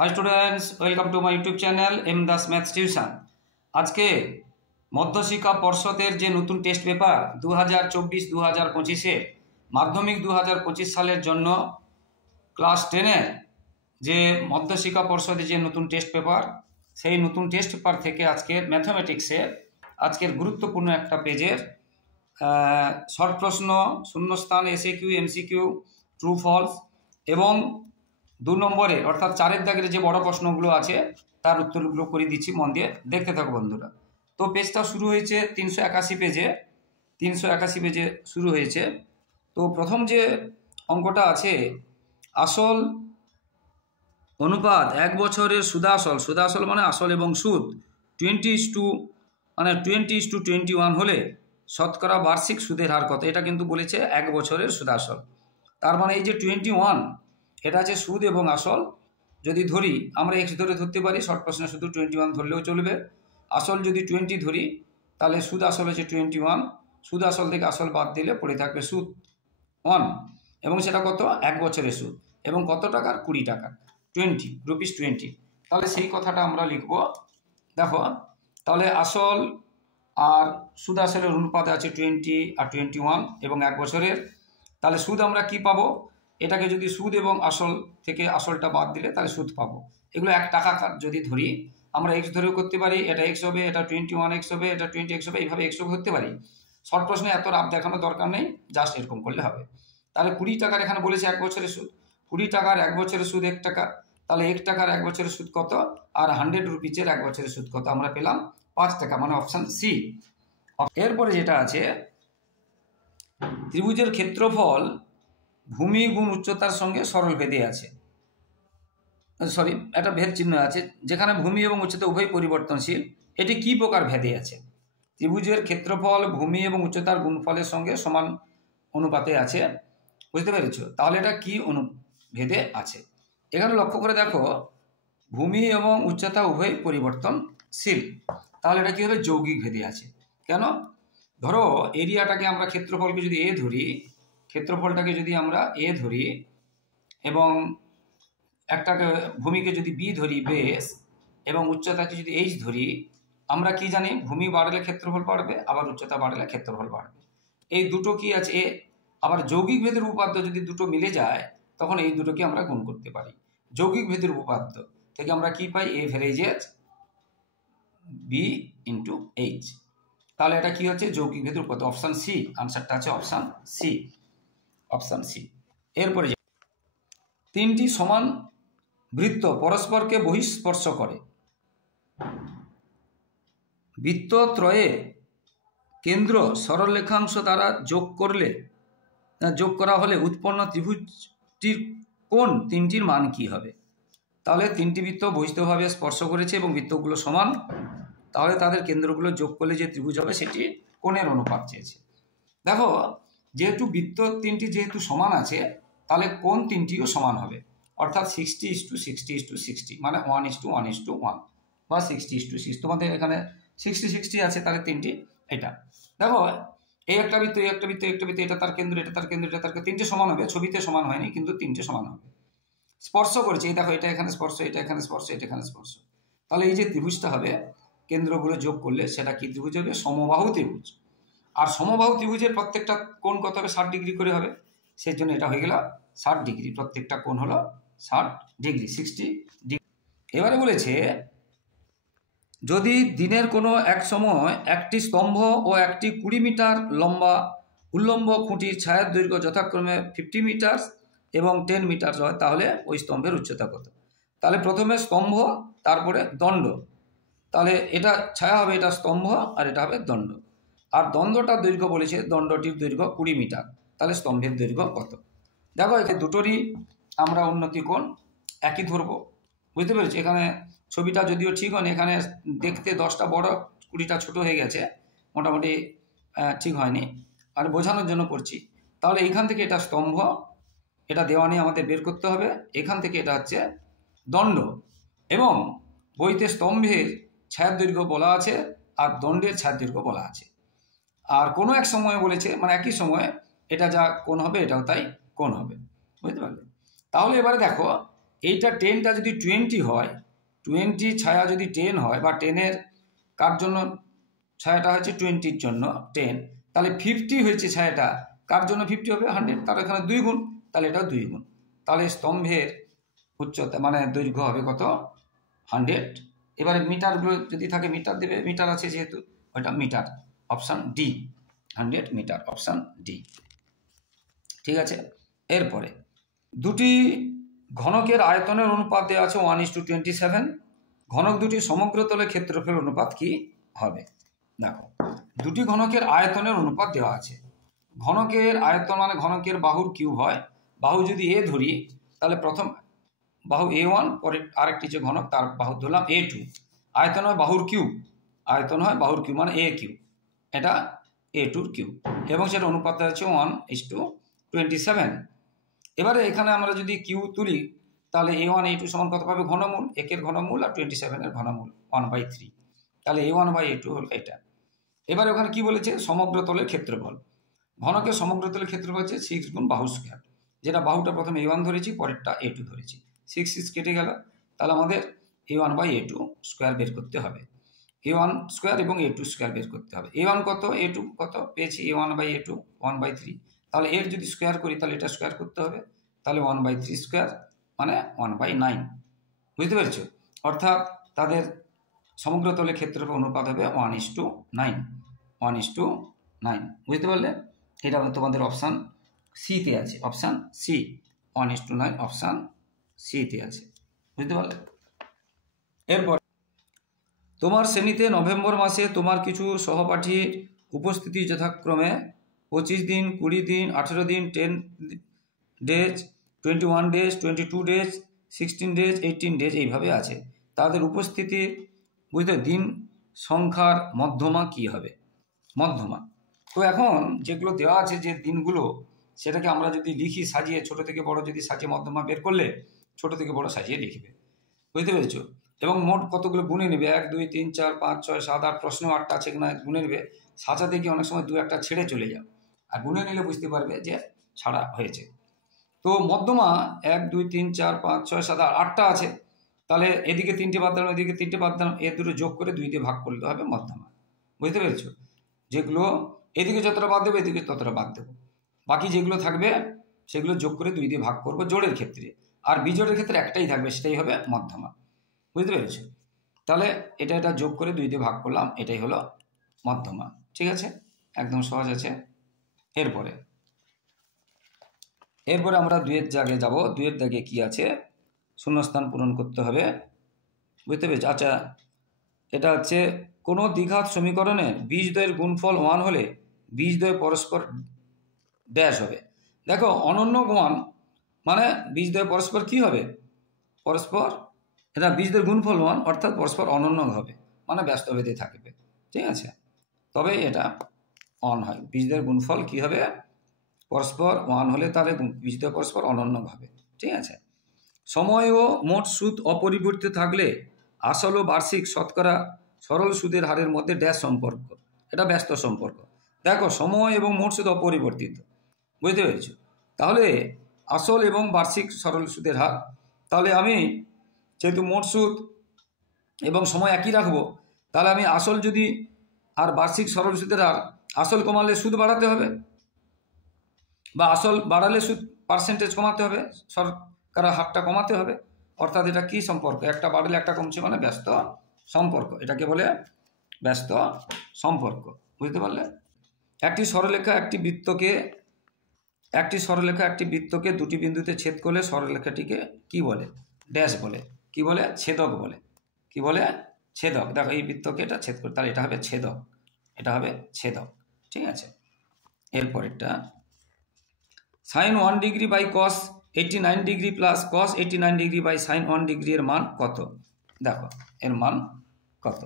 High students, welcome to my YouTube channel M Das maths tuition. आज के मध्यशिक्षा पर्षदेर जे नतून test paper 2024-2025 माध्यमिक 2025 सालेर जन्य क्लास 10 जे मध्यशिक्षा पर्षदे जे नतून टेस्ट पेपर सेई नतून टेस्ट पेपर थेके आजके मैथमेटिक्सेर आजकेर गुरुत्वपूर्ण एक पेजेर शर्ट प्रश्न, शून्यस्थान, एसएकिউ, एमसीकिউ, ट्रू फल्स एवं 2 নম্বরে অর্থাৎ 4 দাগের যে বড় প্রশ্নগুলো আছে তার উত্তরগুলো করে দিচ্ছি, মন দিয়ে দেখতে থাকো বন্ধুরা। তো পেজটা শুরু হয়েছে 381 পেজে, 381 পেজে শুরু হয়েছে। তো প্রথম যে অঙ্কটা আছে, আসল অনুপাত 1 বছরের সুদাসল, সুদাসল মানে আসল এবং সুদ 20:21 হলে শতকরা বার্ষিক সুদের হার কত? এটা কিন্তু বলেছে 1 বছরের সুদাসল। তার মানে এই যে 21 এটা আছে সুদ এবং আসল। যদি ধরি আমরা এক্স ধরে ধরতে পারি, শর্ট প্রশ্নে শুধু 21 ধরলেও চলবে। আসল যদি 20 ধরি তাহলে সুদ আসল হচ্ছে 21, সুদ আসল থেকে আসল বাদ দিলে পড়ে থাকবে সুদ 1 এবং সেটা কত? 1 বছরের সুদ এবং কত টাকার? 20 টাকা, 20 রুপিস 20। তাহলে সেই কথাটা আমরা লিখব। দেখো তাহলে আসল আর সুদ আসলের অনুপাত আছে 20 আর 21 এবং 1 বছরের। তাহলে সুদ আমরা কি পাবো? এটাকে যদি সুদ এবং আসল থেকে আসলটা বাদ দিলে তাহলে সুদ পাবো। এগুলো 1 টাকা যদি ধরি আমরা এক্স ধরেও করতে পারি, এটা এক্স হবে, এটা 21 এক্স হবে, এটা 20 এক্স হবে, এইভাবে এক্সও করতে পারি। শর্ট প্রশ্নে এত রাব দেখানোর দরকার নেই, জাস্ট এরকম করলে হবে। তাহলে 20 টাকার এখানে বলেছে 1 বছরের সুদ, 20 টাকার 1 বছরের সুদ 1 টাকা। তাহলে 1 টাকার 1 বছরের সুদ কত? আর 100 রুপিজের 1 বছরের সুদ কত? আমরা পেলাম 5 টাকা, মানে অপশান সি। এরপরে যেটা আছে, ত্রিভুজের ক্ষেত্রফল ভূমি গুণ উচ্চতার সঙ্গে সরল ভেদে আছে, সরি একটা ভেদ চিহ্ন আছে, যেখানে ভূমি এবং উচ্চতা উভয় পরিবর্তনশীল, এটি কি প্রকার ভেদে আছে? ত্রিভুজের ক্ষেত্রফল ভূমি এবং উচ্চতার গুণফলের সঙ্গে সমান অনুপাতে আছে, বুঝতে পেরেছ? তাহলে এটা কি ভেদে আছে? এখানে লক্ষ্য করে দেখো, ভূমি এবং উচ্চতা উভয় পরিবর্তনশীল, তাহলে এটা কি হবে? যৌগিক ভেদে আছে। কেন? ধরো এরিয়াটাকে আমরা ক্ষেত্রফলকে যদি এ ধরি, ক্ষেত্রফলটাকে যদি আমরা এ ধরি এবং একটাকে ভূমিকে যদি বি ধরি বেস এবং উচ্চতাকে যদি এইচ ধরি, আমরা কি জানি? ভূমি বাড়লে ক্ষেত্রফল বাড়বে, আবার উচ্চতা বাড়লে ক্ষেত্রফল বাড়বে। এই দুটো কি আছে? এ আবার যৌগিক ভেদের উপপাদ্য যদি দুটো মিলে যায় তখন এই দুটোকে আমরা গুণ করতে পারি। যৌগিক ভেদের উপপাদ্য থেকে আমরা কি পাই? এ ভেরিজেস বি ইন্টু এইচ। তাহলে এটা কি হচ্ছে? যৌগিক ভেদের উপপাদ্য, অপশান সি। আনসারটা আছে অপশান সি, অপশান সি। এরপরে 3টি সমান বৃত্ত পরস্পরকে বহিঃস্পর্শ করে, বৃত্তত্রয়ে কেন্দ্র সরলরেখাংশ দ্বারা যোগ করা হলে উৎপন্ন ত্রিভুজটির কোন 3টির মান কি হবে? তাহলে 3টি বৃত্ত বহিঃস্থভাবে স্পর্শ করেছে এবং বৃত্তগুলো সমান, তাহলে তাদের কেন্দ্রগুলো যোগ করলে যে ত্রিভুজ হবে সেটি কোণের অনুপাত চেয়েছে। দেখো যেহেতু বৃত্ত 3টি যেহেতু সমান আছে, তাহলে কোণ 3টিও সমান হবে, অর্থাৎ 60:60:60, মানে 1:1:1 বা 60:60। তোমাদের এখানে 60:60 আছে, তাহলে 3টি এটা। দেখো এই একটা বৃত্ত, এই একটা বৃত্ত, একটা বৃত্ত, এটা তার কেন্দ্র, এটা তার কেন্দ্র, এটা তার কেন্দ্র, 3টে সমান হবে। ছবিতে সমান হয়নি কিন্তু 3টে সমান হবে। স্পর্শ করেছে, এই দেখো এটা এখানে স্পর্শ, এটা এখানে স্পর্শ, এটা এখানে স্পর্শ। তাহলে এই যে ত্রিভুজটা হবে, কেন্দ্রগুলো যোগ করলে সেটা কি ত্রিভুজ হবে? সমবাহু ত্রিভুজ। আর সমবাহু ত্রিভুজের প্রত্যেকটা কোণ কত হবে? 60 ডিগ্রি করে হবে। সেই জন্য এটা হয়ে গেল 60 ডিগ্রি, প্রত্যেকটা কোণ হলো 60 ডিগ্রি, 60 ডিগ্রি। এবারে বলেছে, যদি দিনের কোনো এক সময় একটি স্তম্ভ ও একটি 20 মিটার লম্বা উল্লম্ব খুঁটির ছায়ার দৈর্ঘ্য যথাক্রমে 50 মিটার এবং 10 মিটার হয়, তাহলে ওই স্তম্ভের উচ্চতা কত? তাহলে প্রথমে স্তম্ভ, তারপরে দণ্ড। তাহলে এটা ছায়া হবে, এটা স্তম্ভ, আর এটা হবে দণ্ড। আর দণ্ডটার দৈর্ঘ্য বলেছে, দণ্ডটির দৈর্ঘ্য 20 মিটার, তাহলে স্তম্ভের দৈর্ঘ্য কত? দেখো এখানে দুটোরই আমরা উন্নতি কোণ একই ধরবো, বুঝতে পেরেছি? এখানে ছবিটা যদিও ঠিক হয়নি, এখানে দেখতে 10টা বড় 20টা ছোট হয়ে গেছে, মোটামুটি ঠিক হয়নি, আর বোঝানোর জন্য করছি। তাহলে এইখান থেকে এটা স্তম্ভ, এটা দেওয়া নিয়ে আমাদের বের করতে হবে। এখান থেকে এটা হচ্ছে দণ্ড, এবং বইতে স্তম্ভের ছায়ার দৈর্ঘ্য বলা আছে আর দণ্ডের ছায়ার দৈর্ঘ্য বলা আছে। আর কোনো এক সময়ে বলেছে, মানে একই সময়ে এটা যা কোণ হবে এটাও তাই কোণ হবে, বুঝতে পারলে? তাহলে এবারে দেখো এইটা 10টা যদি 20 হয়, 20 ছায়া যদি 10 হয়, বা 10-এর কার জন্য ছায়াটা হচ্ছে 20-র জন্য 10, তাহলে 50 হয়েছে ছায়াটা কার জন্য 50 হবে 100, তার এখানে 2 গুণ, তাহলে এটাও 2 গুণ। তাহলে স্তম্ভের উচ্চতা মানে দৈর্ঘ্য হবে কত 100। এবারে মিটারগুলো যদি থাকে মিটার দেবে, মিটার আছে যেহেতু ওইটা meter, option D 100 meter, option D. ঠিক আছে, এরপরে দুটি ঘনকের আয়তনের অনুপাত দেওয়া আছে 1:27। ঘনক দুটি সমগ্র তলের ক্ষেত্রফল অনুপাত কি হবে? দেখো, দুটি ঘনকের আয়তনের অনুপাত দেওয়া আছে। ঘনকের আয়তন মানে ঘনকের বাহুর কিউব হয়। বাহু যদি এ ধরি তাহলে প্রথম বাহু A1, পরে আরেকটি যে ঘনক তার বাহু ধরলাম A2। আয়তন হয় বাহুর কিউব, আয়তন হয় বাহুর কিউব মানে A কিউব, এটা A2-র কিউব, এবং সেটা অনুপাত হচ্ছে 1:27। এবারে এখানে আমরা যদি কিউ তুলি তাহলে A1 A2 সমান কত পাবে? ঘনমূল, একের ঘনমূল আর 27-এর ঘনমূল 1/3, তাহলে A1/A2 হল এটা। এবারে ওখানে কি বলেছে? সমগ্র তলের ক্ষেত্রফল। ঘনকের সমগ্র তলের ক্ষেত্রফল হচ্ছে 6 গুণ বাহু স্কয়ার, যেটা বাহুটা প্রথমে A1 ধরেছি, পরেরটা A2 ধরেছি, 6 কেটে গেল, তাহলে আমাদের A1/A2 স্কোয়ার বের করতে হবে। A1 স্কোয়ার এবং A2 স্কোয়ার বের করতে হবে। A1 কত, A2 কত পেয়েছি? A1/A2 1/3, তাহলে এর যদি স্কোয়ার করি তাহলে এটা স্কোয়ার করতে হবে, তাহলে 1/3 স্কোয়ার মানে 1/9। বুঝতে পেরেছো? অর্থাৎ তাদের সমগ্র তলের ক্ষেত্রফল অনুপাত হবে 1:9, 1:9। বুঝতে পারলে? এটা তোমাদের অপশান সিতে আছে, অপশান সি 1:9, অপশান সিতে আছে। বুঝতে পারলে? এরপর তোমার শ্রেণীতে নভেম্বর মাসে তোমার কিছু সহপাঠীর উপস্থিতি যথাক্রমে 25 দিন, 20 দিন, 18 দিন, 10 days, 21 days, 22 days, 16 days, 18 days এইভাবে আছে। তাদের উপস্থিতি বুঝতে দিন সংখ্যার মধ্যমা কি হবে? মধ্যমা। তো এখন যেগুলো দেওয়া আছে যে দিনগুলো, সেটাকে আমরা যদি লিখি সাজিয়ে, ছোট থেকে বড় যদি সাজিয়ে মধ্যমা বের করলে ছোট থেকে বড় সাজিয়ে লিখবে। বুঝতে পেরেছো? এবং মোট কতগুলো গুনে নেবে, 1 2 3 4 5 6 7 8, প্রশ্ন 8টা আছে কিনা গুনে নেবে। সাজাতে গিয়ে অনেক সময় 2-1টা ছেড়ে চলে যাও, আর গুনে নিলে বুঝতে পারবে যে ছাড়া হয়েছে। তো মধ্যমা 1 2 3 4 5 6 7 8টা আছে, তাহলে এদিকে 3টে বাদ দিলাম, এদিকে 3টে বাদ দিলাম, এ দুটো যোগ করে 2 দিয়ে ভাগ করলে হবে মধ্যমা। বুঝতে পেরেছো? যেগুলো এদিকে যতটা বাদ দেবো এদিকে ততটা বাদ দেবো, বাকি যেগুলো থাকবে সেগুলো যোগ করে 2 দিয়ে ভাগ করবো জোড়ের ক্ষেত্রে, আর বিজোড়ের ক্ষেত্রে একটাই থাকবে, সেটাই হবে মধ্যমা। বুঝতে পেরেছো? তাহলে এটা যোগ করে 2 দিয়ে ভাগ করলাম, এটাই হলো মধ্যমা। ঠিক আছে, একদম সহজ আছে। এরপরে আমরা 2-এর জায়গায় যাব। 2-এর দাগে কি আছে? শূন্যস্থান পূরণ করতে হবে। বুঝতে পেরেছো? আচ্ছা, এটা হচ্ছে কোনো দ্বিঘাত সমীকরণে বীজদ্বয়ের গুণফল 1 হলে বীজদ্বয় পরস্পর ড্যাশ হবে। দেখো, অনন্য গুণ মানে বীজদ্বয় পরস্পর কি হবে? পরস্পর, এটা বীজদ্বয়ের গুণফল 1 অর্থাৎ পরস্পর অনন্য হবে, মানে ব্যস্তভেদে থাকবে। ঠিক আছে, তবে এটা অন হয়। বীজদ্বয়ের গুণফল কি হবে? পরস্পর 1 হলে তার বীজদ্বয় পরস্পর অনন্য হবে। ঠিক আছে, সময় ও মোট সুদ অপরিবর্তিত থাকলে আসল ও বার্ষিক শতকরা সরল সুদের হারের মধ্যে ড্যাশ সম্পর্ক, এটা ব্যস্ত সম্পর্ক। দেখো, সময় এবং মোট সুদ অপরিবর্তিত, বুঝতে পেরেছো? তাহলে আসল এবং বার্ষিক সরল সুদের হার, তাহলে আমি যেহেতু মোট সুদ এবং সময় একই রাখবো, তাহলে আমি আসল যদি আর বার্ষিক সরল সুদের হার, আসল কমালে সুদ বাড়াতে হবে, বা আসল বাড়ালে সুদ পার্সেন্টেজ কমাতে হবে, শতকরা হারটা কমাতে হবে। অর্থাৎ এটা কি সম্পর্ক? একটা বাড়লে একটা কমছে, মানে ব্যস্ত সম্পর্ক। এটাকে বলে ব্যস্ত সম্পর্ক। বুঝতে পারলে? একটি সরলরেখা একটি বৃত্তকে দুটি বিন্দুতে ছেদ করলে সরলরেখাটিকে কি বলে? ড্যাশ বলে। কি বলে? ছেদক বলে। কি বলে? ছেদক। দেখো, এই বৃত্তকে এটা ছেদ করে, তাহলে এটা হবে ছেদক, এটা হবে ছেদক। ঠিক আছে, এরপরেরটা sin 1 degree by cos 89 degree plus cos 89 degree by sin 1 degree এর মান কত? দেখো, এর মান কত?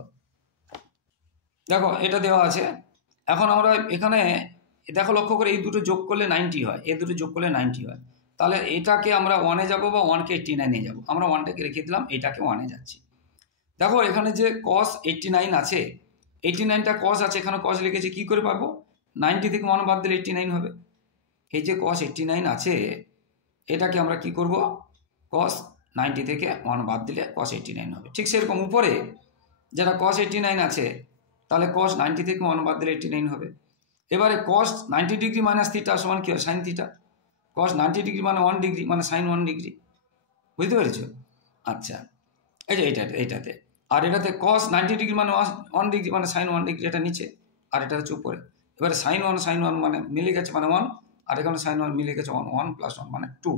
দেখো, এটা দেওয়া আছে। এখন আমরা এখানে দেখো, লক্ষ্য করে এই দুটো যোগ করলে 90 হয়, এই দুটো যোগ করলে 90 হয়। তাহলে এটাকে আমরা 1-এ যাবো বা 1কে 89-এ যাবো। আমরা 1টাকে রেখে দিলাম, এটাকে 1-এ যাচ্ছি। দেখো, এখানে যে cos 89 আছে, 89টা cos আছে, এখানে cos লিখেছি, কি করে পাবো? 90 থেকে 1 বাদ দিলে 89 হবে। এই যে cos 89 আছে, এটাকে আমরা কি করব? cos 90 থেকে 1 বাদ দিলে cos 89 হবে। ঠিক সেরকম উপরে যেটা cos 89 আছে, তাহলে cos 90 থেকে 1 বাদ দিলে 89 হবে। এবারে cos 90 ডিগ্রি মাইনাস থিটা সমান কি হয়? Sine theta. cos 90 ডিগ্রি মানে 1 ডিগ্রি মানে সাইন 1 ডিগ্রি। বুঝতে পেরেছ? আচ্ছা, এই যে এইটাতে, আর এটাতে cos 90 ডিগ্রি মানে 1 ডিগ্রি মানে সাইন 1 ডিগ্রি, এটা নিচে, আর এটা হচ্ছে উপরে। এবারে সাইন 1 মানে মিলে গেছে মানে 1, আর এখানে সাইন 1 মিলে গেছে 1, 1 + 1 মানে 2,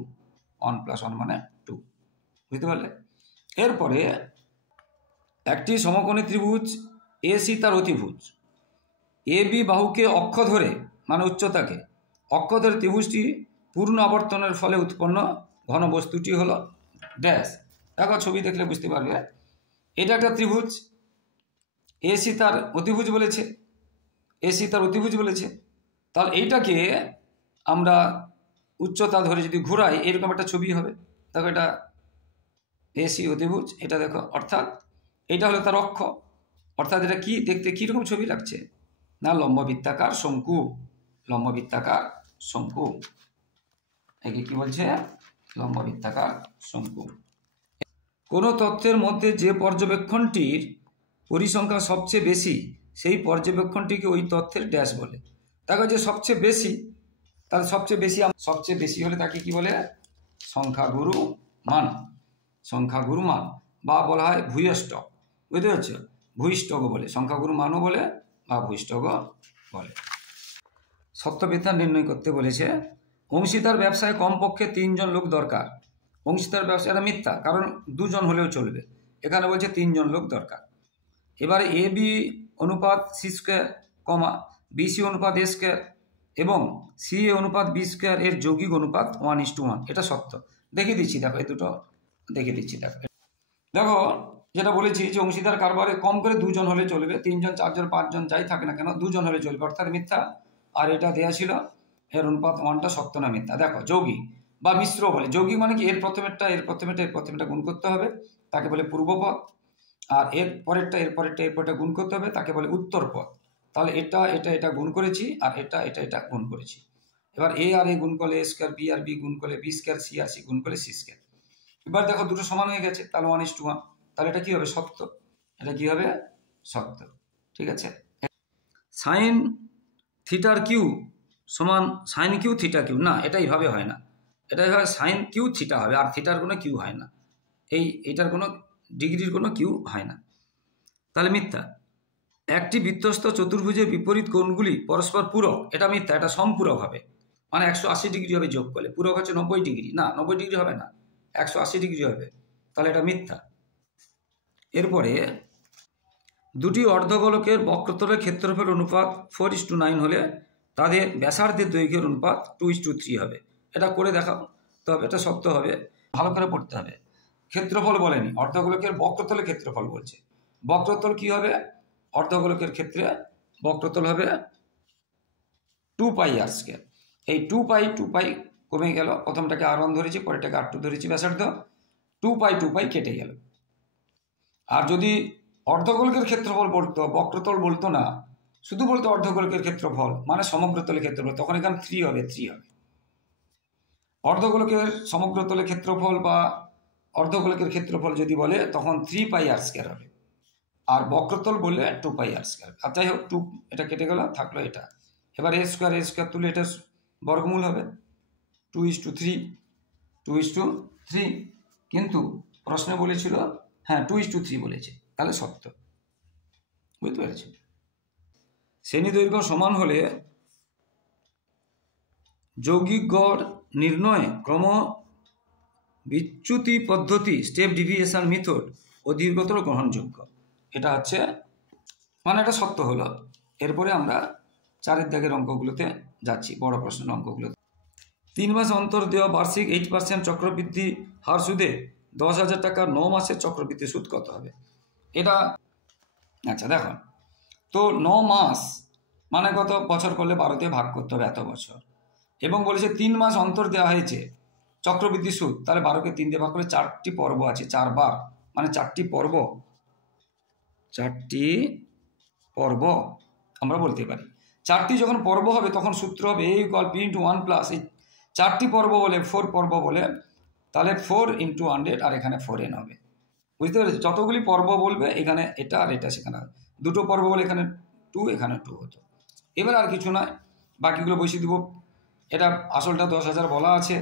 1 + 1 মানে 2। বুঝতে পারলে? এরপরে একটি সমকোণী ত্রিভুজ AC তার অতিভুজ AB বাহুকে অক্ষ ধরে মানে উচ্চতাকে অক্ষ ধরে ত্রিভুজটি পূর্ণ আবর্তনের ফলে উৎপন্ন ঘন বস্তুটি হলো ড্যাশ। দেখো ছবি দেখলে বুঝতে পারবে, এটা একটা ত্রিভুজ, AC তার অতিভুজ বলেছে, AC তার অতিভুজ বলেছে। তাহলে এইটাকে আমরা উচ্চতা ধরে যদি ঘোরাই এরকম একটা ছবি হবে। দেখো এটা AC অতিভুজ, এটা দেখো, অর্থাৎ এটা হলো তার অক্ষ, অর্থাৎ এটা কি দেখতে কীরকম ছবি লাগছে না লম্ববৃত্তাকার শঙ্কু, লম্ববৃত্তাকার শঙ্কু। একে কি বলছে? লম্ববৃত্তাকার শঙ্কু। কোনো তথ্যের মধ্যে যে পর্যবেক্ষণটির পরিসংখ্যা সবচেয়ে বেশি সেই পর্যবেক্ষণটিকে ওই তথ্যের ড্যাশ বলে। দেখো যে সবচেয়ে বেশি, তাহলে সবচেয়ে বেশি হলে তাকে কি বলে? সংখ্যাগুরু মান, সংখ্যাগুরু মান, বা বলা হয় ভূয়ষ্টক। বুঝতে পারছ? ভূইষ্ঠকও বলে, সংখ্যাগুরু মানও বলে বা ভূইষ্ঠকও বলে। সত্যবিদ্যা নির্ণয় করতে বলেছে। অংশীদার ব্যবসায় কমপক্ষে 3 জন লোক দরকার। অংশীদার ব্যবসা, এটা মিথ্যা, কারণ 2 জন হলেও চলবে। এখানে বলছে 3 জন লোক দরকার। এবারে AB অনুপাত C², BC অনুপাত A² এবং CA অনুপাত B² এর যৌগিক অনুপাত 1:1। এটা সত্য। দেখিয়ে দিচ্ছি, দেখো এই দুটো দেখিয়ে দিচ্ছি। দেখো যেটা বলেছি যে অংশীদার কারবারে কম করে 2 জন হলে চলবে, 3 জন 4 জন 5 জন যাই থাকে না কেন 2 জন হলে চলবে, অর্থাৎ মিথ্যা। আর এটা দেওয়া ছিল এর অনুপাত 1টা সত্য না মিথ্যা। দেখো যৌগিক বা মিশ্র বলে। যৌগিক মানে কি? এর প্রথমেরটা গুণ করতে হবে, তাকে বলে পূর্বপদ, আর এর পরেরটা গুণ করতে হবে, তাকে বলে উত্তরপদ। তাহলে এটা গুণ করেছি, আর এটা গুণ করেছি। এবার A আর A গুণ করলে A², B আর B গুণ করলে B², C আর C গুণ করলে C²। এবার দেখো দুটো সমান হয়ে গেছে, তাহলে 1:1। তাহলে এটা কি হবে? সত্য। এটা কি হবে? সত্য। ঠিক আছে। সাইন থিটার কিউ সমান সাইন কিউ থিটা কিউ, না এটা এইভাবে হয় না, এটা এইভাবে সাইন কিউ থিটা হবে, আর থিটার কোনো কিউ হয় না, এইটার কোনো ডিগ্রির কোনো কিউ হয় না, তাহলে মিথ্যা। একটি বৃত্তস্থ চতুর্ভুজের বিপরীত কোণগুলি পরস্পর পূরক, এটা মিথ্যা, এটা সম্পূরক হবে, মানে 180 ডিগ্রি হবে যোগ করলে। পূরক হচ্ছে 90 ডিগ্রি, না 90 ডিগ্রি হবে না, 180 ডিগ্রি হবে, তাহলে এটা মিথ্যা। এরপরে দুটি অর্ধগোলকের বক্রতলের ক্ষেত্রফল অনুপাত 4:9 হলে তাদের ব্যাসার্ধের দৈর্ঘ্যের অনুপাত 2:3 হবে। এটা করে দেখাও, তবে এটা সত্য হবে, ভালো করে পড়তে হবে। ক্ষেত্রফল বলেনি, অর্ধগোলকের বক্রতলের ক্ষেত্রফল বলছে। বক্রতল কি হবে? অর্ধগোলকের ক্ষেত্রে বক্রতল হবে 2πr²। এই 2π কমে গেল, প্রথমটাকে R1 ধরেছি, পরেরটাকে R2 ধরেছি ব্যাসার্ধ, 2π কেটে গেল। আর যদি অর্ধগোলকের ক্ষেত্রফল বলতো, বক্রতল বলতো না, শুধু বলতো অর্ধগোলকের ক্ষেত্রফল মানে সমগ্রতলের ক্ষেত্রফল, তখন এখানে 3 হবে। অর্ধগোলকের সমগ্রতলের ক্ষেত্রফল বা অর্ধগোলকের ক্ষেত্রফল যদি বলে তখন 3πr² হবে, আর বক্রতল বললে 2πr²। আর যাই হোক, 2 এটা কেটে গেল, থাকলো এটা। এবার A² তুলে এটা বর্গমূল হবে 2:3, কিন্তু প্রশ্নে বলেছিল হ্যাঁ 2:3 বলেছে, তাহলে সত্য। বুঝতে পেরেছি? শ্রেণী দৈর্ঘ্য সমান হলে যৌগিক গড় নির্ণয়ে ক্রম বিচ্যুতি পদ্ধতি স্টেপ ডিভিয়েশন মেথড অধিকতর গ্রহণযোগ্য। এটা হচ্ছে মানে এটা সত্য হলো। এরপরে আমরা 4 দাগের অঙ্কগুলোতে যাচ্ছি, বড় প্রশ্নের অঙ্কগুলোতে। 3 মাস অন্তর দেওয়া বার্ষিক 8% চক্রবৃদ্ধি হার সুদে 10,000 টাকার 9 মাসের চক্রবৃদ্ধি সুদ কত হবে? এটা আচ্ছা দেখো তো 9 মাস মানে কত? বছর করলে 12 দিয়ে ভাগ করতে হবে, এত বছর। এবং বলেছে 3 মাস অন্তর দেওয়া হয়েছে চক্রবৃদ্ধি সুদ, তাহলে 12কে 3 দিয়ে ভাগ করলে 4টি পর্ব আছে, 4 বার মানে 4টি পর্ব আমরা বলতে পারি। 4টি যখন পর্ব হবে তখন সূত্র হবে A = P × 1+। এই 4টি পর্ব বলে 4 পর্ব বলে, তাহলে 4 × 100 আর এখানে 4n হবে। বুঝতে পেরেছি? যতগুলি পর্ব বলবে এখানে এটা আর এটা সেখানে দুটো পর্ব বলে এখানে 2 এখানে 2 হতো। এবার আর কিছু নয়, বাকিগুলো বসিয়ে দিব। এটা আসলটা 10,000 বলা আছে,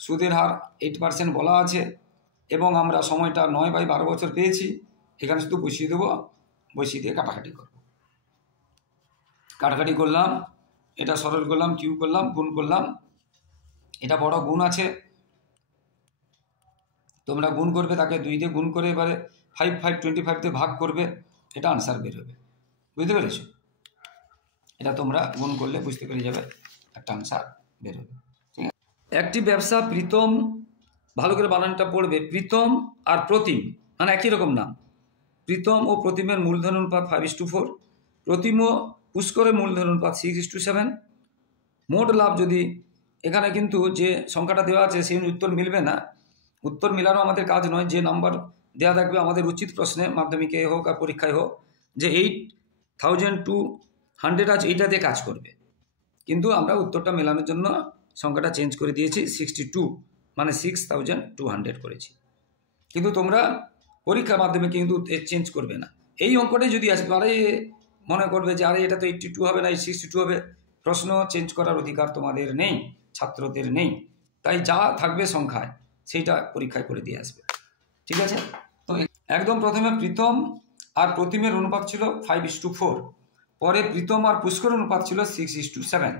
সুদের হার 8% বলা আছে, এবং আমরা সময়টা 9/12 বছর পেয়েছি। এখানে শুধু বসিয়ে দেবো, বসিয়ে দিয়ে কাটাকাটি করব। কাটাকাটি করলাম, এটা সরল করলাম, কিউ করলাম, গুণ করলাম। এটা বড় গুণ আছে, তোমরা গুণ করবে, তাকে 2 দিয়ে গুণ করে এবারে 5 5 25 দিয়ে ভাগ করবে, এটা আনসার বের হবে। বুঝতে পেরেছো? এটা তোমরা গুণ করলে বুঝতে পেরে যাবে, একটা আনসার বের হবে। ঠিক আছে? একটি ব্যবসা প্রীতম, ভালো করে বানানটা পড়বে, প্রীতম আর প্রতিম মানে একই রকম নাম। প্রীতম ও প্রতিমের মূলধন অনুপাত 5:4, প্রতিম ও পুষ্করের মূলধন অনুপাত 6:7। মোট লাভ যদি, এখানে কিন্তু যে সংখ্যাটা দেওয়া আছে সেই উত্তর মিলবে না। উত্তর মিলানো আমাদের কাজ নয়, যে নাম্বার দেওয়া থাকবে আমাদের উচিত প্রশ্নে, মাধ্যমিকে হোক আর পরীক্ষায় হোক, যে 8,200 আছে, এইটা দিয়ে কাজ করবে। কিন্তু আমরা উত্তরটা মেলানোর জন্য সংখ্যাটা চেঞ্জ করে দিয়েছি, 62 মানে 6,200 করেছি। কিন্তু তোমরা পরীক্ষার মাধ্যমে কিন্তু চেঞ্জ করবে না। এই অঙ্কটাই যদি আসবে, আরে মনে করবে যে আরে এটা তো 82 হবে না, 62 হবে, প্রশ্ন চেঞ্জ করার অধিকার তোমাদের নেই, ছাত্রদের নেই। তাই যা থাকবে সংখ্যায় সেইটা পরীক্ষায় করে দিয়ে আসবে। ঠিক আছে? তো একদম প্রথমে প্রীতম আর প্রতিমের অনুপাত ছিল 5:4, পরে প্রীতম আর পুষ্কর অনুপাত ছিল 6:7।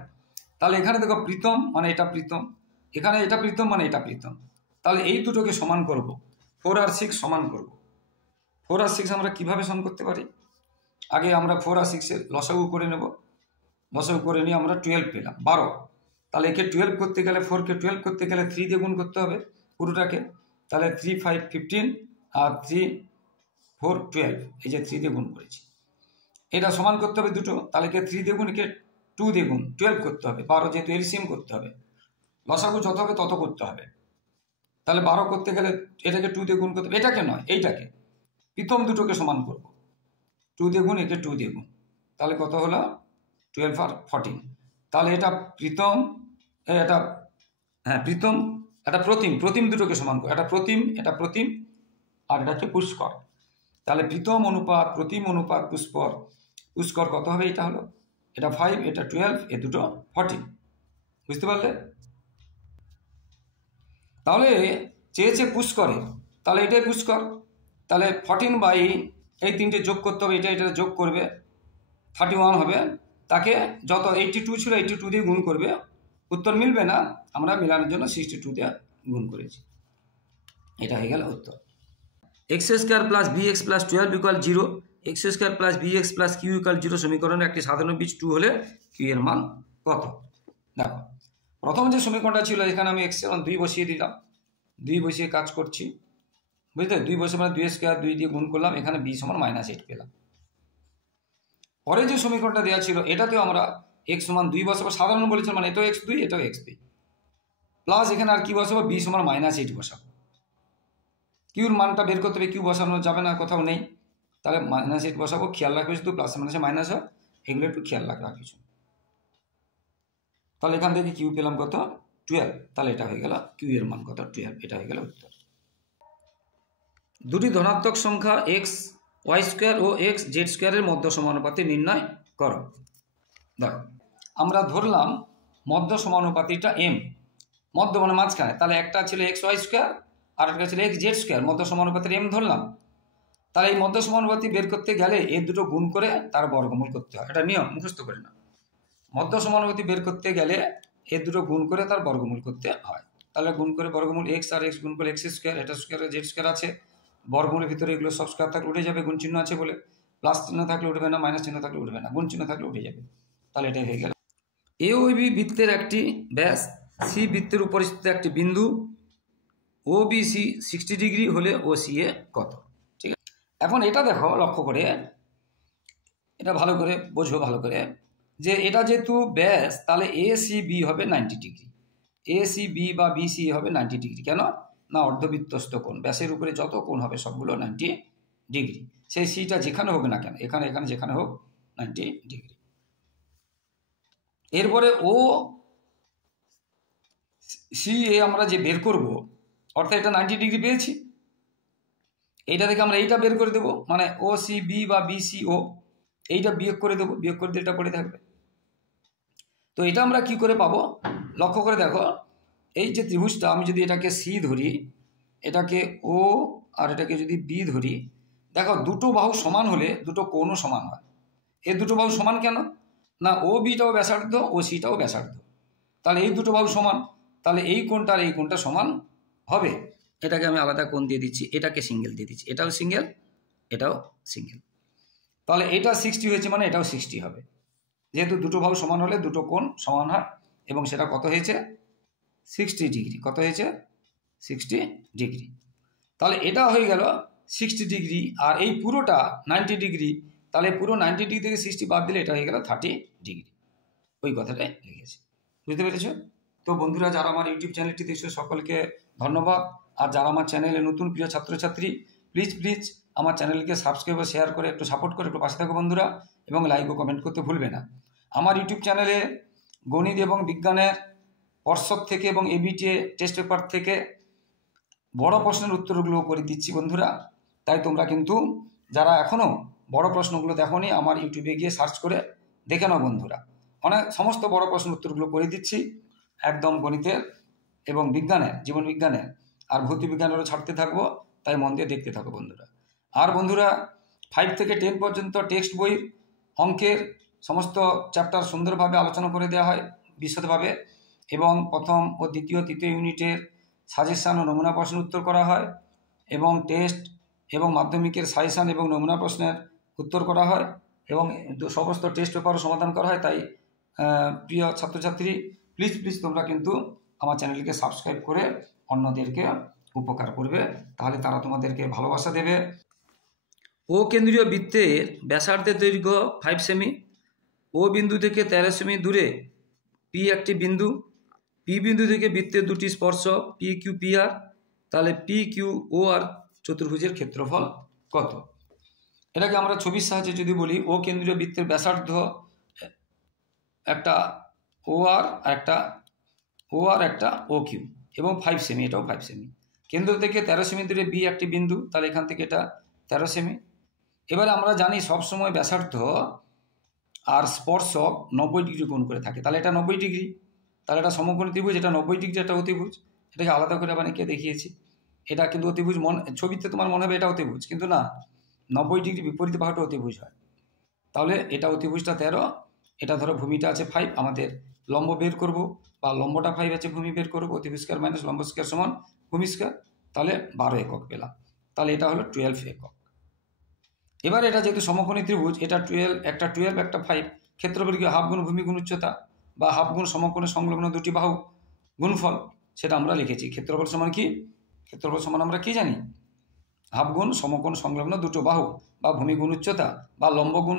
তাহলে এখানে দেখো প্রীতম মানে এটা প্রীতম, এখানে এটা প্রীতম মানে এটা প্রীতম। তাহলে এই দুটোকে সমান করব, 4 আর 6 সমান করব। 4 আর 6 আমরা কিভাবে সমান করতে পারি? আগে আমরা 4 আর 6-এর লসাগু করে নেব। লসাগু করে নিয়ে আমরা 12 পেলাম, 12। তাহলে একে 12 করতে গেলে, 4কে 12 করতে গেলে 3 দিয়ে গুণ করতে হবে পুরোটাকে। তাহলে 3 5 15 আর 3 4 12, এই যে 3 দিয়ে গুণ করেছি। এটা সমান করতে হবে দুটো, তাহলে একে 3 দিয়ে গুণ, একে 2 দিয়ে গুণ, 12 করতে হবে। 12 যেহেতু এলসিএম করতে হবে, লসাগু যত হবে তত করতে হবে। তাহলে 12 করতে গেলে এটাকে 2 দিয়ে গুণ করতে হবে, এটাকে নয় এইটাকে, প্রথম দুটোকে সমান করব। 2 দিয়ে গুণ, একে 2 দিয়ে গুণ, তাহলে কত হলো 12 আর 14। তাহলে এটা প্রীতম, এটা হ্যাঁ প্রীতম, এটা প্রতিম, প্রতিম দুটোকে সমান করো, এটা প্রতিম, এটা প্রতিম, আর এটা হচ্ছে পুষ্কর। তাহলে প্রীতম অনুপাত প্রতিম অনুপাত পুষ্কর, পুষ্কর কত হবে? এটা হলো, এটা 5, এটা 12, এ দুটো 14। বুঝতে পারলে? তাহলে চেয়েছে পুষ্করে, তাহলে এটাই পুষ্কর। তাহলে 14 এই তিনটে যোগ করতে হবে, এটা যোগ করবে, 31 হবে। তাকে যত 82 ছিল 82 দিয়ে গুণ করবে, উত্তর মিলবে না, আমরা মেলানোর জন্য 62 দিয়ে গুণ করেছি। এটা হয়ে গেল উত্তর। x² + bx + 12 = 0, x² + bx + q = 0 সমীকরণের একটি সাধারণ বীজ 2 হলে q এর মান কত? দেখো প্রথম যে সমীকরণটা ছিল, এখানে আমি x এর মান 2 বসিয়ে দিলাম, 2 বসিয়ে কাজ করছি। বুঝলে? 2 বসে মানে 2² 2 দিয়ে গুণ করলাম, এখানে b = -8 পেলাম। পরে যে সমীকরণটা দেওয়া ছিল, এটাতেও আমরা x = 2 বসাবো, সাধারণ বলেছিল মানে এটাও x2, এটাও x2, প্লাস এখানে আর কি বসাবো, b = -8 বসাবো। কিউর মানটা বের করতে হবে, কিউ বসানো যাবে না, কোথাও নেই, তাহলে -8 বসাবো। খেয়াল রাখবে শুধু প্লাসে মাইনাসে মাইনাস হয়, এগুলো একটু খেয়াল রাখবে আর কিছু। তাহলে এখান থেকে কিউ পেলাম কত? 12। তাহলে এটা হয়ে গেল কিউ এর মান কত? 12। এটা হয়ে গেল উত্তর। দুটি ধনাত্মক সংখ্যা xy² ও xz² এর মধ্য সমানুপাতি নির্ণয় করো। দেখো আমরা ধরলাম মধ্য সমানুপাতিটা m, মধ্য মানে মাঝখানে, তাহলে একটা ছিল xy² আর একটা ছিল xz², মধ্য সমানুপাতির m ধরলাম। তাহলে এই মধ্য সমানুপাতি বের করতে গেলে এই দুটো গুণ করে তার বর্গমূল করতে হয়, এটা নিয়ম, মুখস্থ করে না। মধ্য সমানুপাতি বের করতে গেলে এই দুটো গুণ করে তার বর্গমূল করতে হয়। তাহলে গুণ করে বর্গমূল, x আর x গুণ করলে x², এটা স্কোয়ার z² আছে, বর্গমূলের ভিতরে এগুলো সব স্কোয়ার থাকলে উঠে যাবে, গুণ চিহ্ন আছে বলে। প্লাস চিহ্ন থাকলে উঠবে না, মাইনাস চিহ্ন থাকলে উঠবে না, গুণ চিহ্ন থাকলে উঠে যাবে। তাহলে এটাই হয়ে গেল। এ ও বি বৃত্তের একটি ব্যাস, সি বৃত্তের উপর স্থিত একটি বিন্দু, ও বি সি 60 ডিগ্রি হলে ও সি এ কত? ঠিক আছে, এখন এটা দেখো লক্ষ্য করে, এটা ভালো করে বোঝো, ভালো করে, যে এটা যেহেতু ব্যাস, তাহলে এ সি বি হবে 90 ডিগ্রি, এ সি বি বা বি সি হবে 90 ডিগ্রি। কেন না? অর্ধবৃত্তস্থ কোণ, ব্যাসের উপরে যত কোণ হবে সবগুলো 90 ডিগ্রি। সেই সিটা যেখানে হবে না কেন, এখানে এখানে যেখানে হোক 90 ডিগ্রি। এরপরে ও সি এ আমরা যে বের করব, অর্থাৎ এটা 90 ডিগ্রি পেয়েছি। এইটা থেকে আমরা এইটা বের করে দেবো, মানে ও সি বি বা BCO, এইটা বিয়োগ করে দেবো, বিয়োগ করে দিয়ে এটা পড়ে থাকবে। তো এটা আমরা কি করে পাবো, লক্ষ্য করে দেখো, এই যে ত্রিভুজটা আমি যদি এটাকে সি ধরি, এটাকে ও আর এটাকে যদি বি ধরি, দেখো দুটো বাহু সমান হলে দুটো কোণও সমান হয়। এই দুটো বাহু সমান কেন না, ও বিটাও ব্যাসার্ধ, ও সিটাও ব্যাসার্ধ, তাহলে এই দুটো বাহু সমান, তাহলে এই কোণটা আর এই কোণটা সমান হবে। এটাকে আমি আলাদা কোণ দিয়ে দিচ্ছি, এটাকে সিঙ্গেল দিয়ে দিচ্ছি, এটাও সিঙ্গেল, এটাও সিঙ্গেল। তাহলে এটা 60 হয়েছে, মানে এটাও 60 হবে, যেহেতু দুটো বাহু সমান হলে দুটো কোণ সমান হয়, এবং সেটা কত হয়েছে 60 ডিগ্রি। কত হয়েছে 60 ডিগ্রি। তাহলে এটা হয়ে গেল 60 ডিগ্রি, আর এই পুরোটা 90 ডিগ্রি, তাহলে পুরো 90 ডিগ্রি থেকে 60 বাদ দিলে এটা হয়ে গেল 30 ডিগ্রি। ওই কথাটাই লিখেছি, বুঝতে পেরেছ? তো বন্ধুরা, যারা আমার ইউটিউব চ্যানেলটি দেখছো সকলকে ধন্যবাদ। আর যারা আমার চ্যানেলে নতুন প্রিয় ছাত্রছাত্রী, প্লিজ আমার চ্যানেলকে সাবস্ক্রাইব ও শেয়ার করে একটু সাপোর্ট করে একটু পাশে থাকো বন্ধুরা, এবং লাইক ও কমেন্ট করতে ভুলবে না। আমার ইউটিউব চ্যানেলে গণিত এবং বিজ্ঞানের পর্ষদ থেকে এবং এবিটিএ টেস্ট পেপার থেকে বড় প্রশ্নের উত্তরগুলো করে দিচ্ছি বন্ধুরা। তাই তোমরা কিন্তু যারা এখনও বড় প্রশ্নগুলো দেখোনি, আমার ইউটিউবে গিয়ে সার্চ করে দেখে নাও বন্ধুরা। সমস্ত বড় প্রশ্নের উত্তরগুলো করে দিচ্ছি, একদম গণিতের এবং বিজ্ঞানের, জীবন বিজ্ঞানের আর ভৌতিক বিজ্ঞানেরও ছাড়তে থাকবো, তাই মন দিয়ে দেখতে থাকো বন্ধুরা। আর বন্ধুরা, 5 থেকে 10 পর্যন্ত টেক্সট বই অঙ্কের সমস্ত চ্যাপ্টার সুন্দরভাবে আলোচনা করে দেওয়া হয় বিশদভাবে, এবং প্রথম ও দ্বিতীয় তৃতীয় ইউনিটের সাজেশান ও নমুনা প্রশ্নের উত্তর করা হয়, এবং টেস্ট এবং মাধ্যমিকের সাজেশান এবং নমুনা প্রশ্নের উত্তর করা হয়, এবং সমস্ত টেস্ট পেপারও সমাধান করা হয়। তাই প্রিয় ছাত্রছাত্রী, প্লিজ তোমরা কিন্তু আমার চ্যানেলকে সাবস্ক্রাইব করে অন্যদেরকে উপকার করবে, তাহলে তারা তোমাদেরকে ভালোবাসা দেবে। ও কেন্দ্রীয় বৃত্তের ব্যাসার্ধের দৈর্ঘ্য 5 সেমি, ও বিন্দু থেকে 13 সেমি দূরে পি একটি বিন্দু, পি বিন্দু থেকে বৃত্তের দুটি স্পর্শক PQPR, তাহলে PQOR চতুর্ভুজের ক্ষেত্রফল কত? এটাকে আমরা ছবির সাহায্যে যদি বলি, ও কেন্দ্রীয় বৃত্তের ব্যাসার্ধ একটা OR আর একটা OQ এবং 5 সেমি, এটাও 5 সেমি। কেন্দ্র থেকে 13 সেমি দূরে বি একটি বিন্দু, তাহলে এখান থেকে এটা 13 সেমি। এবারে আমরা জানি সবসময় ব্যাসার্ধ আর স্পর্শক 90 ডিগ্রি কোণ করে থাকে, তাহলে এটা 90 ডিগ্রি, তাহলে এটা সমকোণী ত্রিভুজ, এটা 90 ডিগ্রি, এটা অতিভুজ। এটাকে আলাদা করে আবার এঁকে দেখিয়েছি, এটা কিন্তু অতিভুজ। ছবিতে তোমার মনে হবে এটা অতিভুজ, কিন্তু না, 90 ডিগ্রি বিপরীত বাহুটা অতিভুজ হয়। তাহলে এটা অতিভুজটা 13, এটা ধরো ভূমিটা আছে 5, আমাদের লম্ব বের করব, বা লম্বটা 5 আছে, ভূমি বের করবো, অতিভুজ স্কয়ার মাইনাস লম্ব স্কয়ার সমান ভূমি স্কয়ার, তাহলে 12 একক পেলাম, তাহলে এটা হলো 12 একক। এবার এটা যেহেতু সমকোণী ত্রিভুজ, এটা 12 একটা 5, ক্ষেত্রফল কি হাফ গুণ ভূমি গুণ উচ্চতা, বা হাফ গুণ সমকোণে সংলগ্ন দুটি বাহু গুণফল, সেটা আমরা লিখেছি। ক্ষেত্রফল সমান কি, ক্ষেত্রফল সমান আমরা কি জানি, হাফ গুণ সমকোণ সংলগ্ন দুটো বাহু, বা ভূমি গুণ উচ্চতা, বা লম্ব গুণ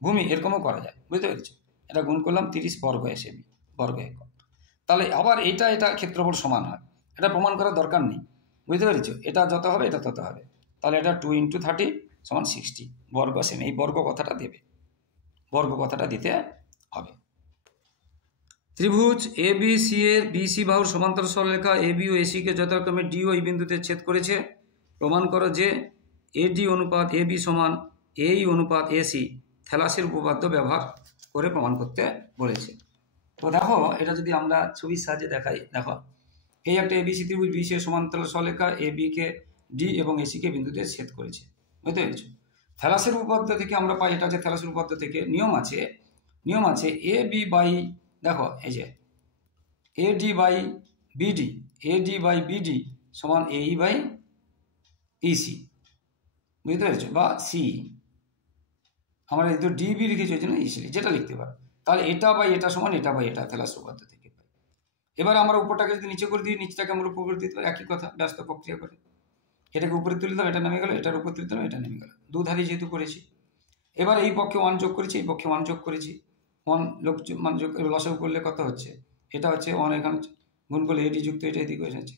ভূমি, এরকমও করা যায়, বুঝতে পেরেছি? এটা গুণ করলাম 30 বর্গ সেমি, বর্গ একক। তাহলে আবার এটা ক্ষেত্রফল সমান হয়, এটা প্রমাণ করার দরকার নেই, বুঝতে পেরেছো? এটা যত হবে এটা তত হবে, তাহলে এটা 2 × 30 সমান 60 বর্গ সেমি। এই বর্গ কথাটা দেবে, বর্গ কথাটা দিতে হবে। ত্রিভুজ ABC এর BC বাহুর সমান্তর সরলরেখা AB ও AC কে যথাক্রমে D ও E বিন্দুতে ছেদ করেছে। প্রমাণ করো যে AD অনুপাত AB সমান AE অনুপাত AC থ্যালাসের উপপাদ্য ব্যবহার করে প্রমাণ করতে বলেছে। তো দেখো, এটা যদি আমরা ছবির সাহায্যে দেখাই, দেখো এই একটা ABC ত্রিভুজ, BC এর সমান্তরাল সরলরেখা AB কে D এবং AC কে বিন্দুতে ছেদ করেছে, বুঝতে পেরেছো? থ্যালাসের উপপাদ্য থেকে আমরা পাই, এটা যে থ্যালাসের উপপাদ্য থেকে নিয়ম আছে AB বাই, দেখো এই যে AD বাই BD সমান AE বাই EC, বুঝতে পেরেছো? বা সি, আমরা যেহেতু ডিবি লিখেছি ওই জন্য EC যেটা লিখতে পারো। তাহলে এটা বাই এটা সমান এটা বাই এটা, থ্যালাসের উপপাদ্য থেকে পাই। এবার আমরা উপরটাকে যদি নিচে করে দিই, নিচটাকে আমরা উপর করে দিতে পারি, একই কথা, ব্যস্ত প্রক্রিয়া করে। এটাকে উপরে তুলে দিলাম, এটা নেমে গেল, এটার উপর তুলে দিলাম, এটা নেমে গেল, দুধারে যেহেতু করেছি। এবার এই পক্ষে 1 যোগ করেছি, এই পক্ষে 1 যোগ করেছি, 1 মান যোগ লসাগু করলে কত হচ্ছে, এটা হচ্ছে 1, এখানে গুণ করলে AD যুক্ত এটা এদিকে এসেছে,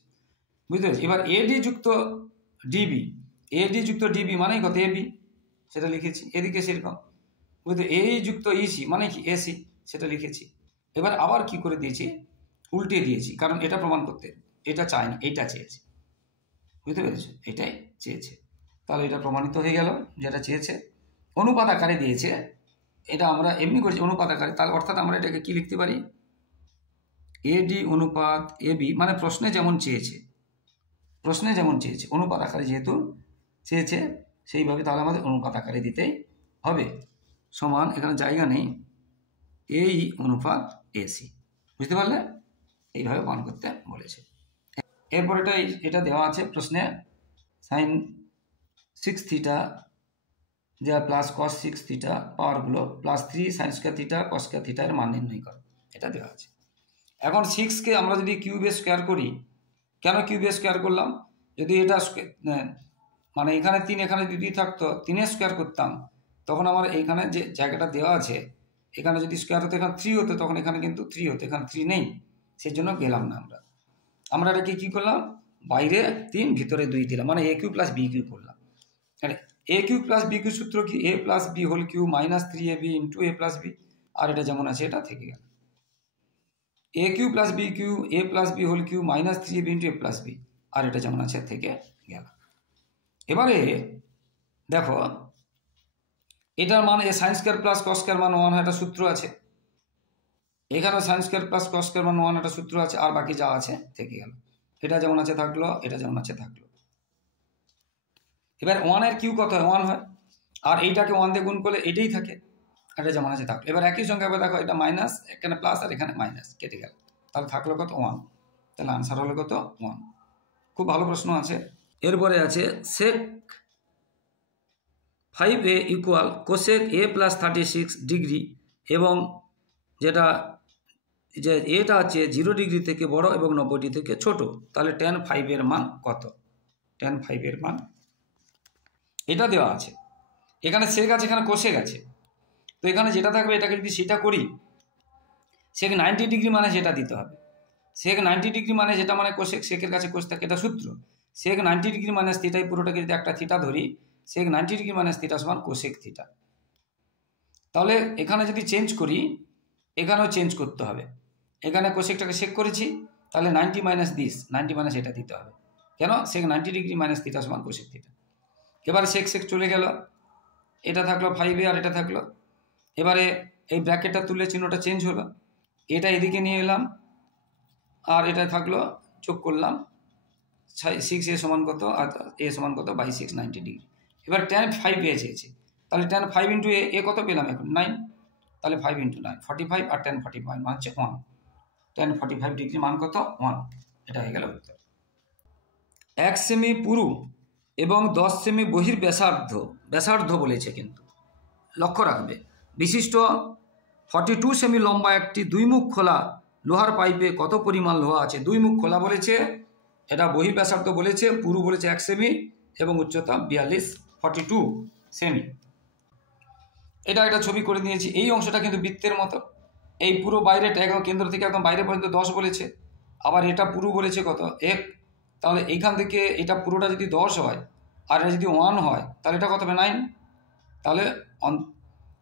বুঝতে পেরেছি? এবার AD যুক্ত DB মানেই কত AB, সেটা লিখেছি, এদিকে সেরকম, বুঝতে? AE যুক্ত EC মানে কি AC, সেটা লিখেছি। এবার আবার কি করে দিয়েছি, উল্টে দিয়েছি, কারণ এটা প্রমাণ করতে এটা চাই না, এইটা চেয়েছি, বুঝতে পেরেছো? এটাই চেয়েছে। তাহলে এটা প্রমাণিত হয়ে গেল যেটা চেয়েছে। অনুপাত আকারে দিয়েছে, এটা আমরা এমনি করেছি অনুপাত আকারে, তাহলে অর্থাৎ আমরা এটাকে কি লিখতে পারি, এডি অনুপাত এবি, মানে প্রশ্নে যেমন চেয়েছে, প্রশ্নে যেমন চেয়েছে অনুপাত আকারে যেহেতু চেয়েছে সেইভাবে তাহলে আমাদের অনুপাত আকারে দিতেই হবে। সমান, এখানে জায়গা নেই, এই অনুপাত এসি। বুঝতে পারলে? এইভাবে মান করতে বলেছে। এরপর এটা দেওয়া আছে প্রশ্নে, সাইন 6 থিটা যা প্লাস কস 6 থিটা পাওয়ারগুলো plus 3 sine square theta cos square theta এর মান নির্ণয় করো, এটা দেওয়া আছে। এখন 6কে আমরা যদি কিউবে স্কোয়ার করি, কেন কিউবে স্কোয়ার করলাম, যদি এটা মানে এখানে 3 এখানে যদি থাকতো 3 স্কোয়ার করতাম, তখন আমার এইখানে যে জায়গাটা দেওয়া আছে এখানে যদি স্কোয়ার হতো এখানে 3 হতো, তখন এখানে কিন্তু 3 হতো, এখানে 3 নেই, সেই জন্য গেলাম না আমরা এটাকে কী করলাম, বাইরে 3 ভিতরে 2 দিলাম, মানে a cube plus b cube করলাম। A cube plus b cube সূত্র কি, a plus b whole cube minus 3ab into a plus b, আর এটা যেমন আছে এটা থেকে গেল, a cube plus b cube a plus b whole cube minus 3ab into a plus b, আর এটা যেমন আছে থেকে গেল। এবারে দেখো এটার মান এ sine square plus cos square মান 1 একটা সূত্র আছে, এখানে sign square plus cos square মান 1 একটা সূত্র আছে, আর বাকি যা আছে থেকে গেল, এটা যেমন আছে থাকলো, এটা যেমন আছে থাকলো। এবার 1 এর কিউ কত হয়, 1 হয়, আর এইটাকে 1 দিয়ে গুণ করলে এটাই থাকে, এটা যেমন আছে থাকলো। এবার একই সঙ্গে দেখো এটা মাইনাস, এখানে প্লাস আর এখানে মাইনাস কেটে গেল, তাহলে থাকলো কত 1, তাহলে আনসার হলো কত 1। খুব ভালো প্রশ্ন আছে। এরপরে আছে সেক 5a equal cosec a plus 36 degree, এবং যেটা যে এটা আছে 0 ডিগ্রি থেকে বড় এবং 90 ডিগ্রি থেকে ছোট, তাহলে tan 5 এর মান কত, tan 5 এর মান এটা দেওয়া আছে। এখানে সেক আছে, এখানে কোসেক আছে, তো এখানে যেটা থাকবে এটাকে যদি সেটা করি, সেক 90 ডিগ্রি মানে যেটা দিতে হবে, সেক 90 ডিগ্রি মানে যেটা মানে কোসেক, সেকের কাছে কোস থাকে, এটা সূত্র। সেক 90 ডিগ্রি মানে থিটাই পুরোটাকে যদি একটা থিটা ধরি, সেক 90 ডিগ্রি মানে থিটা সমান কোসেক থিটা। তাহলে এখানে যদি চেঞ্জ করি, এখানেও চেঞ্জ করতে হবে, এখানে কোসেকটাকে সেক করেছি, তাহলে 90 মাইনাস দিস, 90 মাইনাস এটা দিতে হবে, কেন, সেক 90 ডিগ্রি মাইনাস থিটা সমান কোসেক থিটা। এবারে সেক সেক চলে গেল, এটা থাকলো 5a আর এটা থাকলো, এবারে এই ব্র্যাকেটটা তুলে চিহ্নটা চেঞ্জ হলো, এটা এদিকে নিয়ে এলাম, আর এটা থাকলো যোগ করলাম, 6a সমান কত, আর a সমান কত বাই 6 90 ডিগ্রি। এবার tan 5a চেয়েছে, তাহলে tan 5 ইন্টু এ কত পেলাম এখন 9, তাহলে 5 ইন্টু 9 45, আর tan 45 মান হচ্ছে 1, tan 45 ডিগ্রি মান কত 1, এটা হয়ে গেল উত্তর। 1 সেমি পুরু এবং 10 সেমি বহির ব্যাসার্ধ বলেছে, কিন্তু লক্ষ্য রাখবে বিশিষ্ট 42 সেমি লম্বা একটি 2 মুখ খোলা লোহার পাইপে কত পরিমাণ লোহা আছে, 2 মুখ খোলা বলেছে, এটা বহির ব্যাসার্ধ বলেছে, পুরু বলেছে 1 সেমি এবং উচ্চতা 42 সেমি। এটা একটা ছবি করে নিয়েছি, এই অংশটা কিন্তু বৃত্তের মতো, এই পুরো বাইরেটা একদম কেন্দ্র থেকে একদম বাইরে পর্যন্ত 10 বলেছে, আবার এটা পুরু বলেছে কত 1, তাহলে এইখান থেকে এটা পুরোটা যদি 10 হয় আর এটা যদি 1 হয়, তাহলে এটা কত হবে 9, তাহলে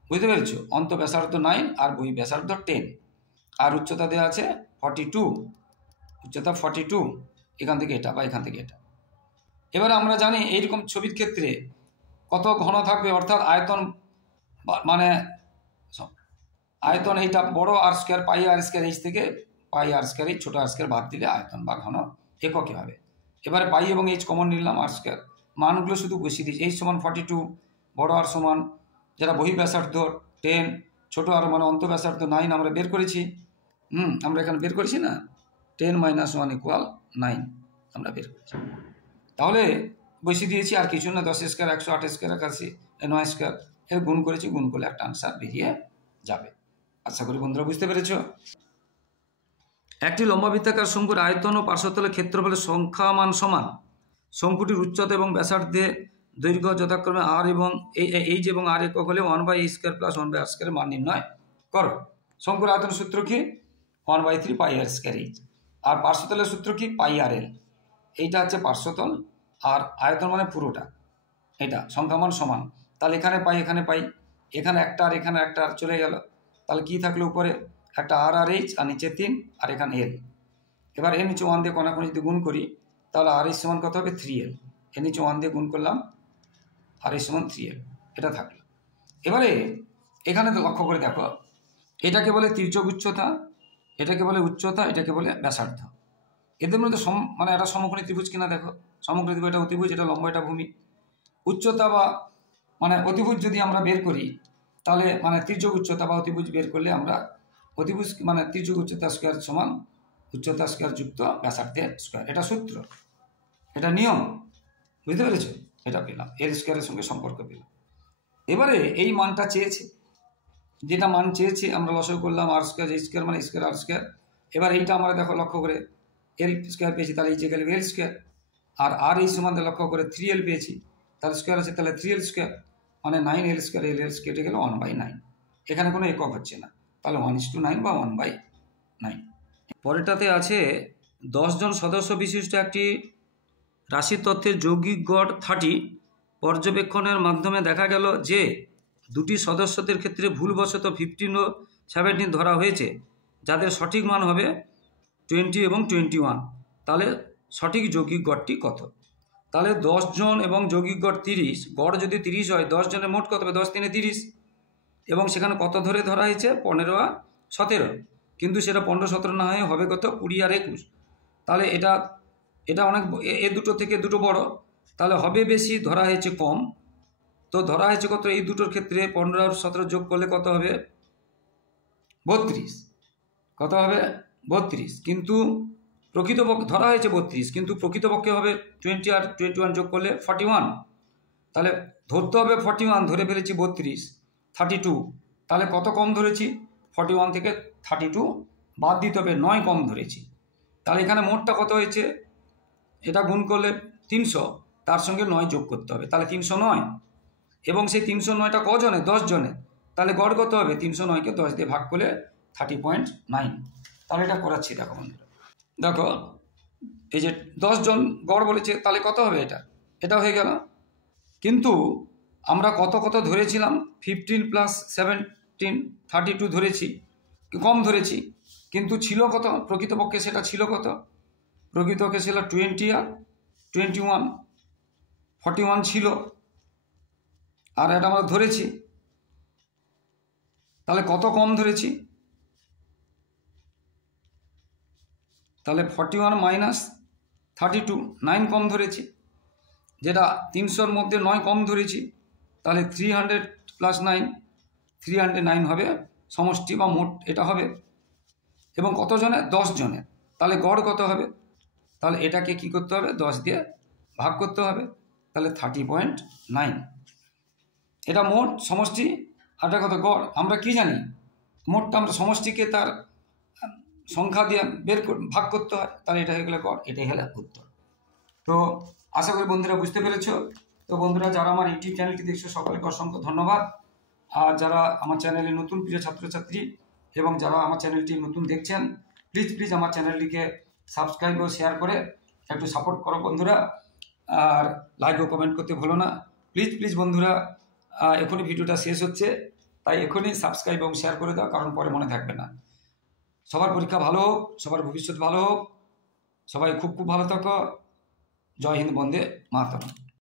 বুঝতে পেরেছো, অন্ত ব্যাসার্ধ 9 আর বহি ব্যাসার্ধ 10, আর উচ্চতা দেওয়া আছে 42, উচ্চতা 42, এখান থেকে এটা বা এখান থেকে এটা। এবার আমরা জানি এইরকম ছবির ক্ষেত্রে কত ঘন থাকবে, অর্থাৎ আয়তন, মানে আয়তন এইটা বড় আর স্কোয়ার পাই আর স্কোয়ার, এইচ থেকে পাই আর স্কোয়ার, এই ছোটো আর স্কোয়ার বাদ দিলে আয়তন বা ঘন এককে হবে। এবারে পাই এবং এইচ কমন নিলাম, আর স্কোয়ার মানগুলো শুধু বসিয়ে দিয়েছি, এইচ সমান 42, বড় আর সমান যেটা বহি ব্যাসার্ধ 10, ছোটো আর মানে অন্ত ব্যাসার্ধ 9 আমরা বের করেছি, আমরা এখানে বের করেছি না, 10 - 1 = 9 আমরা বের করেছি, তাহলে বসিয়ে দিয়েছি, আর কিছু না, 10 স্কোয়ার 108 স্কোয়ার 81, 9 স্কোয়ার এর গুণ করেছি, গুণ করলে একটা আনসার বেরিয়ে যাবে। আশা করি বন্ধুরা বুঝতে পেরেছ। একটি লম্বা বৃত্তাকার শঙ্কুর আয়তন ও পার্শ্বতলের ক্ষেত্রফলের সংখ্যামান সমান, শঙ্কুটির উচ্চতা এবং ব্যাসার্ধে দৈর্ঘ্য যথাক্রমে আর এবং এইচ এবং আর একক হলে 1/a² + 1/r² মান নির্ণয় করো। শঙ্কুর আয়তন সূত্র কি, 1/3 πr²h, আর পার্শ্বতলের সূত্র কি, πrl, এইটা হচ্ছে পার্শ্বতল, আর আয়তন মানে পুরোটা, এটা সংখ্যামান সমান, তাহলে এখানে পাই এখানে পাই, এখানে একটা আর এখানে একটা আর চলে গেল, তাহলে কি থাকলো উপরে একটা আর এইচ, আর নিচে 3, আর এখানে এল। এবার এর নিচে 1 দিয়ে কোনাকুনি যদি গুণ করি, তাহলে আর সমান কত হবে 3l, এর নিচে 1 দিয়ে গুণ করলাম, আর সমান 3l, এটা থাকলো। এবারে এখানে তো লক্ষ্য করে দেখো, এটাকে বলে তির্যক উচ্চতা, এটাকে বলে উচ্চতা, এটাকে বলে ব্যাসার্ধ। এদের মধ্যে মানে একটা সমকোণী ত্রিভুজ কিনা দেখো, সমকোণী ত্রিভুজ, এটা অতিভুজ, এটা লম্ব, এটা ভূমি। উচ্চতা বা মানে অতিভুজ যদি আমরা বের করি, তাহলে মানে তির্যক উচ্চতা বা অতিভুজ বের করলে আমরা অতিভুজ মানে তির্যক উচ্চতা স্কোয়ার সমান উচ্চতা স্কোয়ার যুক্ত ব্যাসার্ধের স্কোয়ার, এটা সূত্র, এটা নিয়ম, বুঝতে পেরেছো? এটা পেলাম, এল স্কোয়ারের সঙ্গে সম্পর্ক পেলাম। এবারে এই মানটা চেয়েছে, যেটা মান চেয়েছে আমরা লসাগু করলাম, আর স্কোয়ার এই স্কোয়ার মানে স্কোয়ার আর স্কোয়ার। এবার এইটা আমরা দেখো লক্ষ্য করে এল স্কোয়ার পেয়েছি, তাহলে এই যে গেলে এল স্কোয়ার, আর এই সমান লক্ষ্য করে 3l পেয়েছি, তাহলে স্কোয়ার আছে, তাহলে 3l স্কোয়ার মানে 9l স্কোয়ার, এল কেটে গেলে 1/9, এখানে কোনো একক হচ্ছে না, তাহলে 1:9 বা 1/9। পরেরটাতে আছে 10 জন সদস্য বিশিষ্ট একটি রাশির তথ্যের যৌগিক গড় 30 পর্যবেক্ষণের মাধ্যমে দেখা গেল যে দুটি সদস্যদের ক্ষেত্রে ভুলবশত 15 ও 17 ধরা হয়েছে, যাদের সঠিক মান হবে 20 এবং 21। তাহলে সঠিক যৌগিক গড়টি কত? তাহলে 10 জন এবং যৌগিক গড় 30, গড় যদি 30 হয় 10 জনের মোট কত হবে? 10 × 3 = 30, এবং সেখানে কত ধরে ধরা হয়েছে? 15 আর 17, কিন্তু সেটা 15 17 না হয়ে হবে কত? 20 আর 21। তাহলে এটা অনেক, এ দুটো থেকে দুটো বড়, তাহলে হবে বেশি, ধরা হয়েছে কম। তো ধরা হয়েছে কত? এই দুটোর ক্ষেত্রে 15 আর 17 যোগ করলে কত হবে? 32। কত হবে? 32। কিন্তু প্রকৃতপক্ষে ধরা হয়েছে 32, কিন্তু প্রকৃতপক্ষে হবে 20 আর 21 যোগ করলে 41। তাহলে ধরতে হবে 41, ধরে ফেলেছি 32, 32। তাহলে কত কম ধরেছি? 41 থেকে 32 বাদ দিতে হবে, 9 কম ধরেছি। তাহলে এখানে মোটটা কত হয়েছে? এটা গুণ করলে 300, তার সঙ্গে 9 যোগ করতে হবে, তাহলে 309। এবং সেই 309টা কজনে? 10 জনে। তাহলে গড় কত হবে? 309কে 10 দিয়ে ভাগ করলে 30.9। তাহলে এটা করাচ্ছি, দেখো বন্ধুরা, দেখো এই যে 10 জন গড় বলেছে, তাহলে কত হবে? এটা হয়ে গেল। কিন্তু আমরা কত কত ধরেছিলাম? 15 + 17 32 ধরেছি, কম ধরেছি, কিন্তু ছিল কত প্রকৃতপক্ষে? সেটা ছিল কত? প্রকৃতপক্ষে ছিল 20 আর 21, 41 ছিল, আর এটা আমরা ধরেছি, তাহলে কত কম ধরেছি? তাহলে 41 - 32, 9 কম ধরেছি, যেটা 300-র মধ্যে 9 কম ধরেছি, তাহলে 300 + 9, 309 হবে সমষ্টি বা মোট, এটা হবে। এবং কত জনের? 10 জনের। তাহলে গড় কত হবে? তাহলে এটাকে কি করতে হবে? 10 দিয়ে ভাগ করতে হবে, তাহলে 30.9। এটা মোট, সমষ্টি, আর এটা কত? গড়। আমরা কি জানি? মোটটা আমরা সমষ্টিকে তার সংখ্যা দিয়ে ভাগ করতে হয়, তাহলে এটা হয়ে গেলে গড়, এটাই হলে উত্তর। তো আশা করি বন্ধুরা বুঝতে পেরেছো। তো বন্ধুরা, যারা আমার ইউটিউব চ্যানেলটি দেখছো সকলকে অসংখ্য ধন্যবাদ। আর যারা আমার চ্যানেলে নতুন প্রিয় ছাত্রছাত্রী এবং যারা আমার চ্যানেলটি নতুন দেখছেন, প্লিজ আমার চ্যানেলটিকে সাবস্ক্রাইব ও শেয়ার করে একটু সাপোর্ট করো বন্ধুরা। আর লাইক ও কমেন্ট করতে ভুলো না, প্লিজ বন্ধুরা। এখনই ভিডিওটা শেষ হচ্ছে, তাই এখনই সাবস্ক্রাইব এবং শেয়ার করে দাও, কারণ পরে মনে থাকবে না। সবার পরীক্ষা ভালো হোক, সবার ভবিষ্যৎ ভালো হোক, সবাই খুব ভালো থাকো। জয় হিন্দ, বন্দে মাতরম।